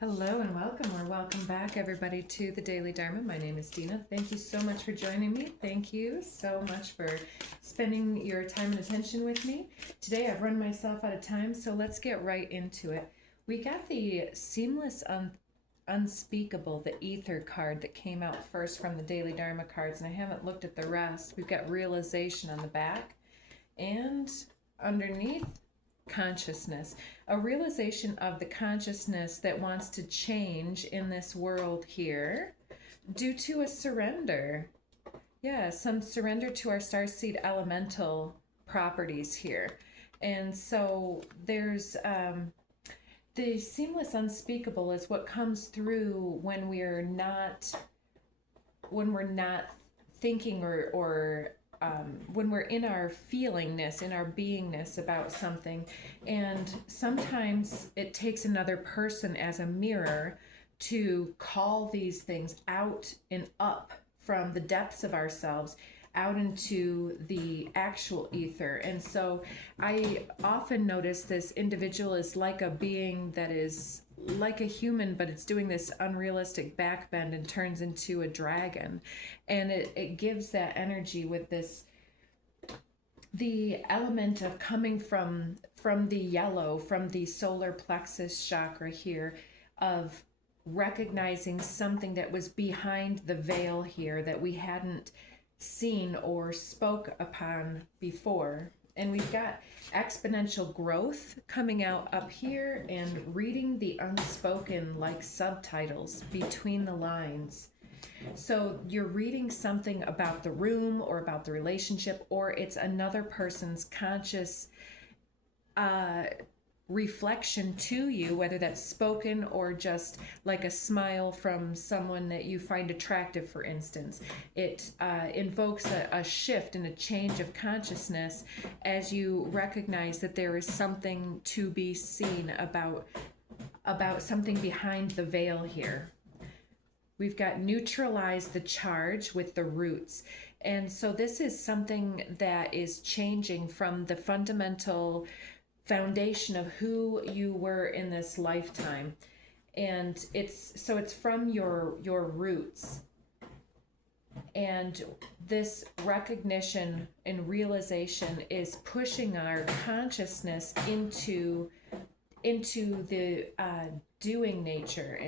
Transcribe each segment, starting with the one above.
Hello and welcome, or welcome back, everybody, to the Daily Dharma. My name is Dina. Thank you so much for joining me. Thank you so much for spending your time and attention with me. Today I've run myself out of time, so let's get right into it. We got the Seamless Unspeakable, the Ether card that came out first from the Daily Dharma cards, and I haven't looked at the rest. We've got Realization on the back, and underneath, Consciousness, a realization of the consciousness that wants to change in this world here due to a surrender. Yeah, some surrender to our starseed elemental properties here. And so there's the seamless unspeakable is what comes through when we're not thinking or when we're in our feelingness, in our beingness about something. And sometimes it takes another person as a mirror to call these things out and up from the depths of ourselves out into the actual ether. And so I often notice this individual is like a being that is like a human, but it's doing this unrealistic backbend and turns into a dragon. And it gives that energy with this, the element of coming from the yellow, from the solar plexus chakra here, of recognizing something that was behind the veil here that we hadn't seen or spoke upon before. And we've got exponential growth coming out up here and reading the unspoken like subtitles between the lines. So you're reading something about the room or about the relationship, or it's another person's conscious reflection to you, whether that's spoken or just like a smile from someone that you find attractive, for instance. It invokes a shift and a change of consciousness as you recognize that there is something to be seen about something behind the veil here. We've got neutralize the charge with the roots. And so this is something that is changing from the fundamental foundation of who you were in this lifetime. And it's from your roots. And this recognition and realization is pushing our consciousness into the doing nature.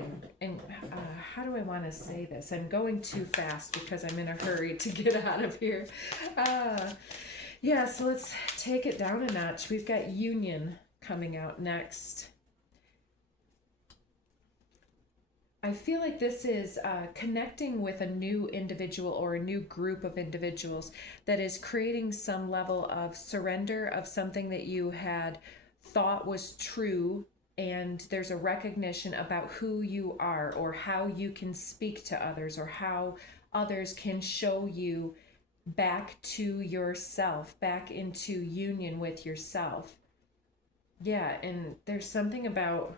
And how do I want to say this? I'm going too fast because I'm in a hurry to get out of here. Yeah, so let's take it down a notch. We've got union coming out next. I feel like this is connecting with a new individual or a new group of individuals that is creating some level of surrender of something that you had thought was true, and there's a recognition about who you are or how you can speak to others or how others can show you back to yourself, back into union with yourself. Yeah, and there's something about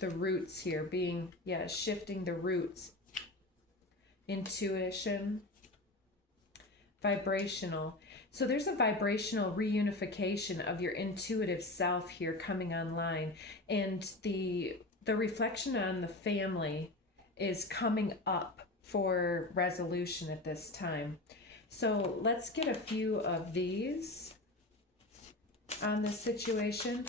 the roots here being, shifting the roots. Intuition, vibrational. So there's a vibrational reunification of your intuitive self here coming online, and the reflection on the family is coming up for resolution at this time. So let's get a few of these on this situation.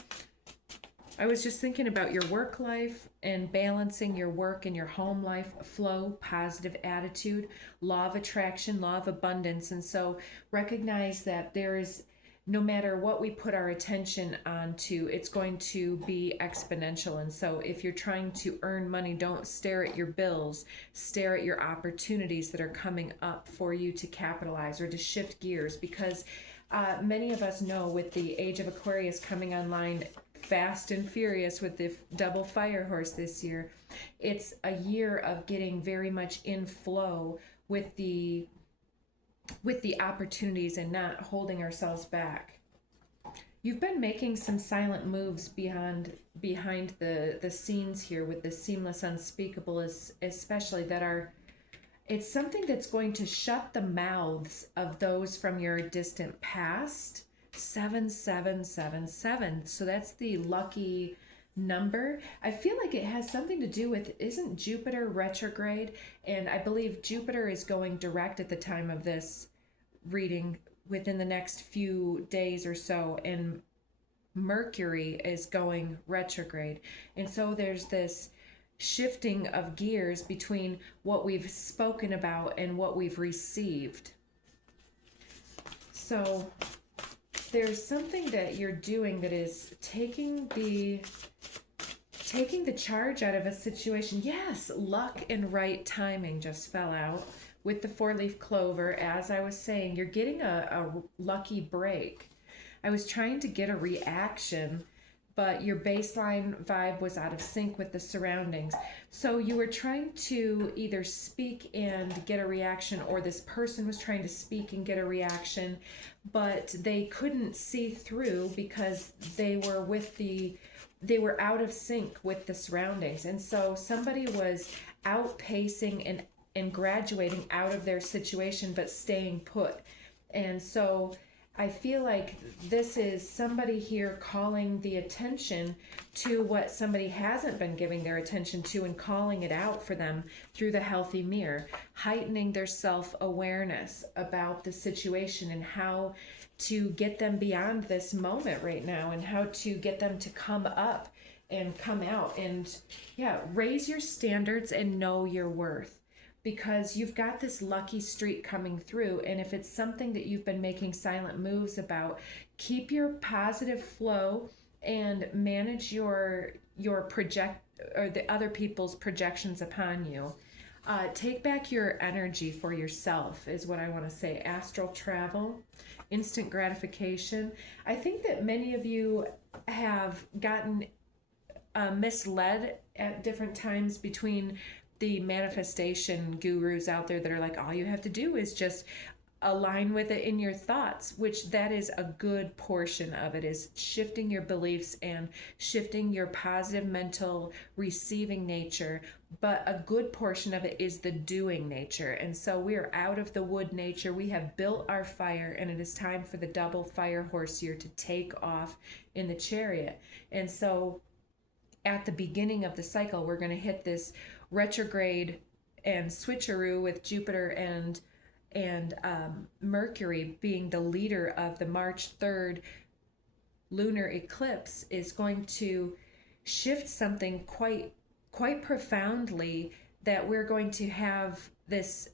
I was just thinking about your work life and balancing your work and your home life, flow, positive attitude, law of attraction, law of abundance. And so recognize that there is, no matter what we put our attention onto, it's going to be exponential. And so if you're trying to earn money, don't stare at your bills, stare at your opportunities that are coming up for you to capitalize or to shift gears, because many of us know with the age of Aquarius coming online fast and furious with the double fire horse this year, it's a year of getting very much in flow with the opportunities and not holding ourselves back. You've been making some silent moves behind the scenes here with the seamless unspeakable, especially that are, it's something that's going to shut the mouths of those from your distant past. 7777. So that's the lucky number. I feel like it has something to do with, isn't Jupiter retrograde? And I believe Jupiter is going direct at the time of this reading within the next few days or so, and Mercury is going retrograde. And so there's this shifting of gears between what we've spoken about and what we've received. So there's something that you're doing that is taking the charge out of a situation. Yes, luck and right timing just fell out with the 4-leaf clover. As I was saying, you're getting a lucky break. I was trying to get a reaction, but your baseline vibe was out of sync with the surroundings. So you were trying to either speak and get a reaction, or this person was trying to speak and get a reaction, but they couldn't see through because they were out of sync with the surroundings. And so somebody was outpacing and graduating out of their situation, but staying put. And so I feel like this is somebody here calling the attention to what somebody hasn't been giving their attention to, and calling it out for them through the healthy mirror, heightening their self-awareness about the situation and how to get them beyond this moment right now, and how to get them to come up and come out and, yeah, raise your standards and know your worth. Because you've got this lucky streak coming through, and if it's something that you've been making silent moves about, keep your positive flow and manage your the other people's projections upon you. Take back your energy for yourself is what I want to say. Astral travel, instant gratification. I think that many of you have gotten misled at different times between the manifestation gurus out there that are like, all you have to do is just align with it in your thoughts, which that is a good portion of it, is shifting your beliefs and shifting your positive mental receiving nature. But a good portion of it is the doing nature. And so we are out of the wood nature. We have built our fire, and it is time for the double fire horse year to take off in the chariot. And so at the beginning of the cycle, we're going to hit this retrograde and switcheroo with Jupiter and Mercury being the leader of the March 3rd lunar eclipse, is going to shift something quite profoundly, that we're going to have this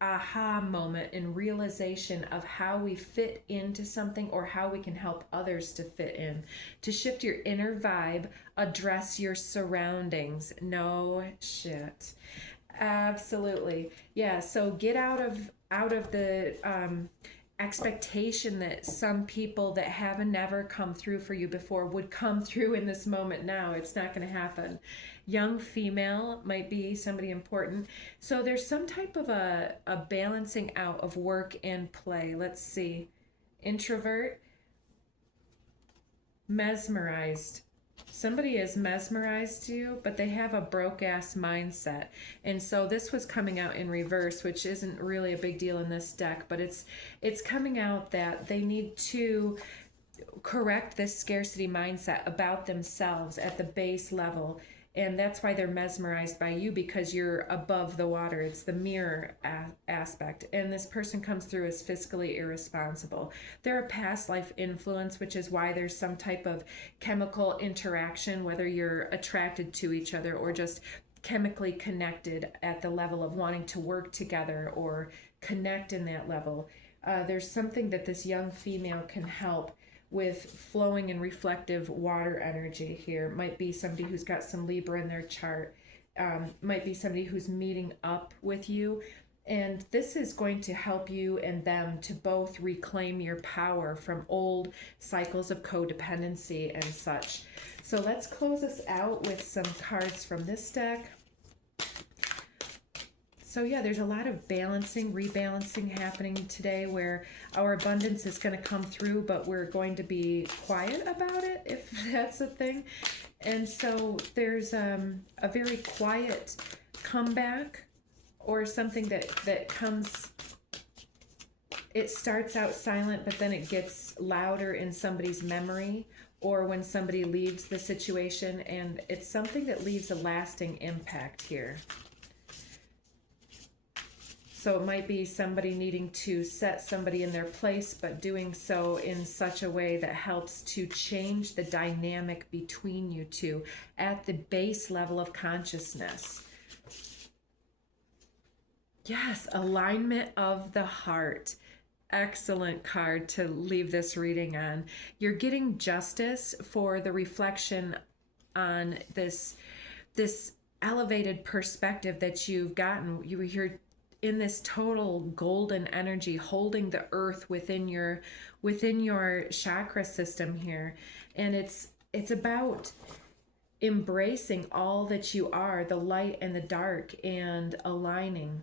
aha moment and realization of how we fit into something, or how we can help others to fit in, to shift your inner vibe, address your surroundings. No shit. Absolutely. Yeah, so get out of the expectation that some people that have never come through for you before would come through in this moment now. It's not going to happen. Young female might be somebody important. So there's some type of a balancing out of work and play. Let's see. Introvert. Mesmerized. Somebody is mesmerized you, but they have a broke-ass mindset. And so this was coming out in reverse, which isn't really a big deal in this deck, but it's coming out that they need to correct this scarcity mindset about themselves at the base level. And that's why they're mesmerized by you, because you're above the water. It's the mirror aspect. And this person comes through as fiscally irresponsible. They're a past life influence, which is why there's some type of chemical interaction, whether you're attracted to each other or just chemically connected at the level of wanting to work together or connect in that level. There's something that this young female can help with, flowing and reflective water energy here. Might be somebody who's got some Libra in their chart. Might be somebody who's meeting up with you. And this is going to help you and them to both reclaim your power from old cycles of codependency and such. So let's close this out with some cards from this deck. So yeah, there's a lot of balancing, rebalancing happening today, where our abundance is going to come through, but we're going to be quiet about it, if that's a thing. And so there's a very quiet comeback, or something that comes, it starts out silent, but then it gets louder in somebody's memory, or when somebody leaves the situation, and it's something that leaves a lasting impact here. So it might be somebody needing to set somebody in their place, but doing so in such a way that helps to change the dynamic between you two at the base level of consciousness. Yes, alignment of the heart. Excellent card to leave this reading on. You're getting justice for the reflection on this elevated perspective that you've gotten. You're in this total golden energy, holding the earth within your chakra system here. And it's about embracing all that you are, the light and the dark, and aligning.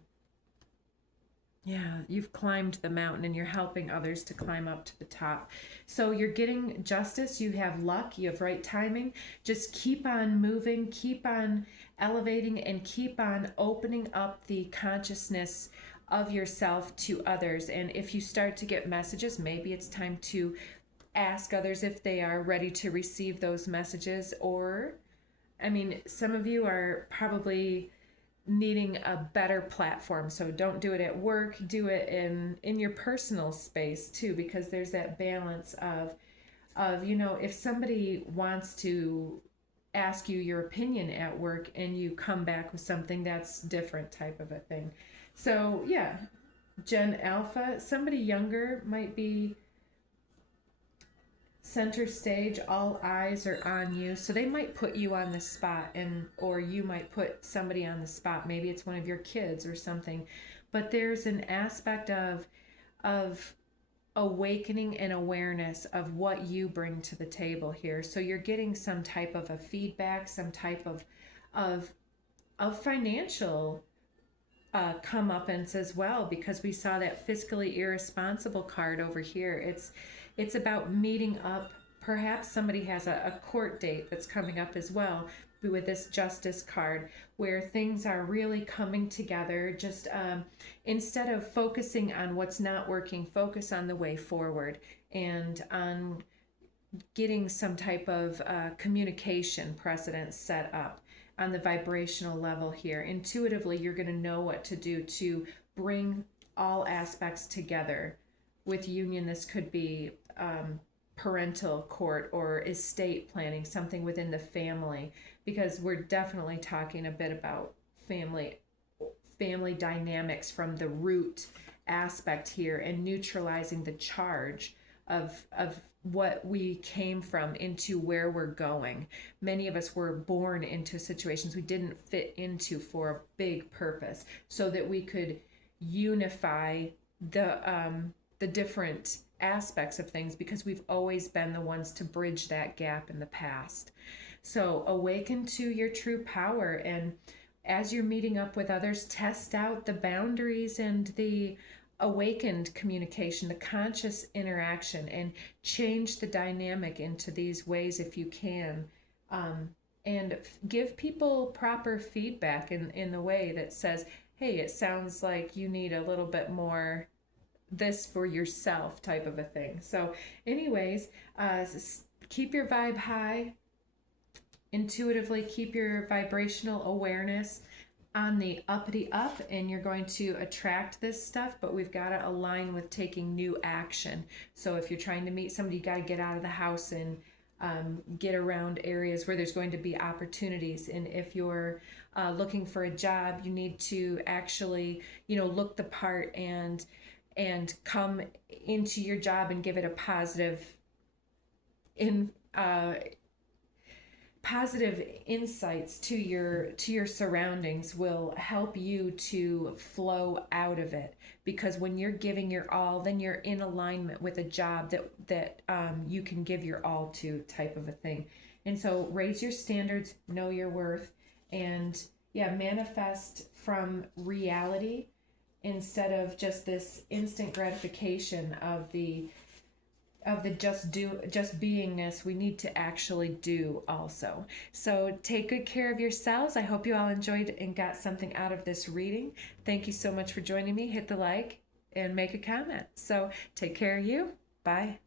Yeah, you've climbed the mountain and you're helping others to climb up to the top. So you're getting justice, you have luck, you have right timing. Just keep on moving, keep on elevating, and keep on opening up the consciousness of yourself to others. And if you start to get messages, maybe it's time to ask others if they are ready to receive those messages. Or, I mean, some of you are probably needing a better platform, so don't do it at work, do it in your personal space too, because there's that balance of you know, if somebody wants to ask you your opinion at work and you come back with something that's different type of a thing. So yeah, Gen Alpha, somebody younger might be center stage, all eyes are on you, so they might put you on the spot, and or you might put somebody on the spot. Maybe it's one of your kids or something, but there's an aspect of awakening and awareness of what you bring to the table here. So you're getting some type of a feedback, some type of financial comeuppance as well, because we saw that fiscally irresponsible card over here. It's about meeting up. Perhaps somebody has a court date that's coming up as well with this justice card, where things are really coming together. Just instead of focusing on what's not working, focus on the way forward and on getting some type of communication precedent set up on the vibrational level here. Intuitively, you're going to know what to do to bring all aspects together. With union, this could be parental court or estate planning, something within the family, because we're definitely talking a bit about family dynamics from the root aspect here, and neutralizing the charge of what we came from into where we're going. Many of us were born into situations we didn't fit into for a big purpose, so that we could unify the different aspects of things, because we've always been the ones to bridge that gap in the past. So awaken to your true power, and as you're meeting up with others, test out the boundaries and the awakened communication, the conscious interaction, and change the dynamic into these ways if you can. And give people proper feedback in the way that says, hey, it sounds like you need a little bit more this for yourself, type of a thing. So anyways, keep your vibe high. Intuitively keep your vibrational awareness on the uppity up, and you're going to attract this stuff, but we've got to align with taking new action. So if you're trying to meet somebody, you got to get out of the house and get around areas where there's going to be opportunities. And if you're looking for a job, you need to actually, you know, look the part and come into your job and give it a positive insights to your surroundings will help you to flow out of it, because when you're giving your all, then you're in alignment with a job that you can give your all to, type of a thing. And so raise your standards, know your worth, and yeah, manifest from reality instead of just this instant gratification of the just beingness. We need to actually do also. So take good care of yourselves. I hope you all enjoyed and got something out of this reading. Thank you so much for joining me. Hit the like and make a comment. So take care of you. Bye.